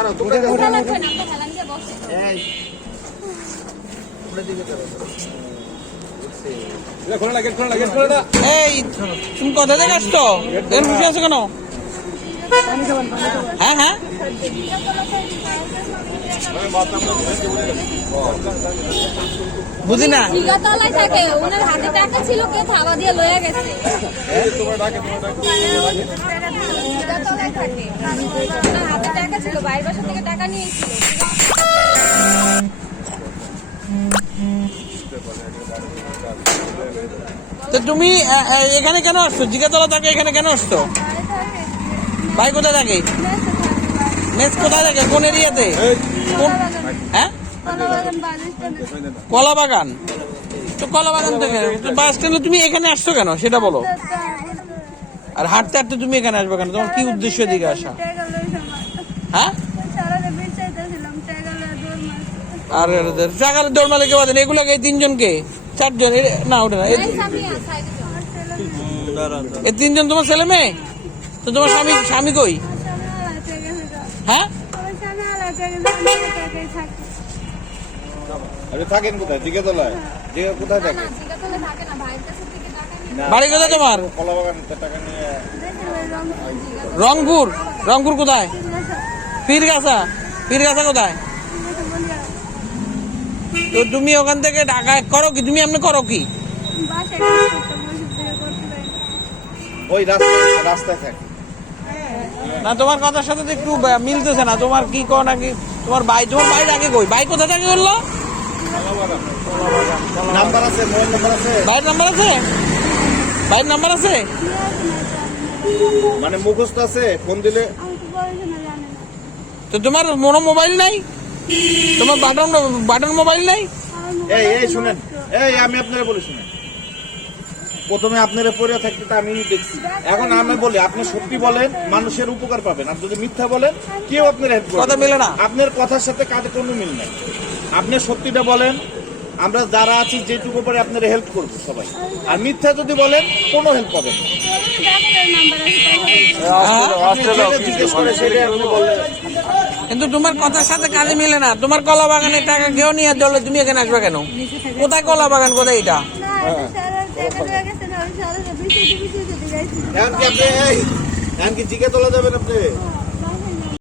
দাঁড়াও তোমরা এই তুমি কোথা থেকে আসছো? এর বসে আছো কেন? হ্যাঁ হ্যাঁ বুঝি না। জিগাতলায় থাকে, ওনার হাতে টাকা ছিল, কে থাবা দিয়ে লয়ে গেছে। জিগাতলায় থাকে, ওনার হাতে টাকা ছিল, বাইরের বাসা থেকে টাকা নিয়েছিল। তো তুমি এখানে কেন আসছো? জিগাতলা থাকে, এখানে কেন আসছো? ভাই কোথায় থাকে? মেস কোথায় থাকে? কোন এরিয়াতে? কোন হ্যাঁ কলা বাগান। তো কলা বাগান থেকে বাস স্ট্যান্ডে তুমি এখানে আসছো কেন সেটা বলো। আর হাঁটতে হাঁটতে তুমি এখানে আসবে কেন? তোমার কি উদ্দেশ্য দিকে আসা? হ্যাঁ আর টাকা দৌড় মালে কে বাদেন এগুলোকে? এই তিনজনকে চারজন না ওঠে না এই তিনজন তোমার ছেলে মেয়ে? তো তোমার স্বামী কই? হ্যাঁ থাকেন কোথায়? জিগাতলায়? কোথায় থাকে? বাড়ি কোথায় তোমার? কলা বাগান টাকা নিয়ে রংপুর। রংপুর কোথায়? পীরগাছা। পীরগাছা কোথায়? তো তুমি ওখান থেকে ঢাকা করো কি? তুমি এমনি করো কি? ওই রাস্তায় থাকে না তোমার কথার সাথে তো একটু মিলতেছে না। তোমার কি কো নাকি তোমার ভাই আগে কই? ভাই কোথা থেকে বললো? নাম্বার আছে, মোবাইল নাম্বার আছে? ভাইয়ের নাম্বার আছে? ভাইয়ের নাম্বার আছে? মানে মুখস্থ আছে? ফোন দিলে তো তোমার মোবাইল নাই? তোমার বাটন মোবাইল নাই? এই শুনেন, আমি আপনারা বলি শুনেন, প্রথমে আপনারা পড়ে থাকতে তো আমি দেখছি। এখন আমি বলি, আপনি সত্যি বলেন, মানুষের উপকার পাবেন। আর যদি মিথ্যা বলেন, কেউ আপনার হেল্প করবে কথা মিলে না। আপনার কথার সাথে কাজে কোনো মিল নাই। আপনি সত্যিটা বলেন, আমরা যারা আছি যেটুকু পারে আপনারা হেল্প করবো সবাই। আর মিথ্যা যদি বলেন, কোনো হেল্প পাবেন না। জিজ্ঞেস করে সেটাই আপনি বললেন। কিন্তু তোমার কথার সাথে কাজে মিলে না। তোমার কলা বাগানের টাকা কেউ নিয়ে চলে, তুমি এখানে আসবে কেন? কোথায় কলা বাগান? কোথায় এটা? এমনকি জিজ্ঞেস তোলা যাবেন আপনি?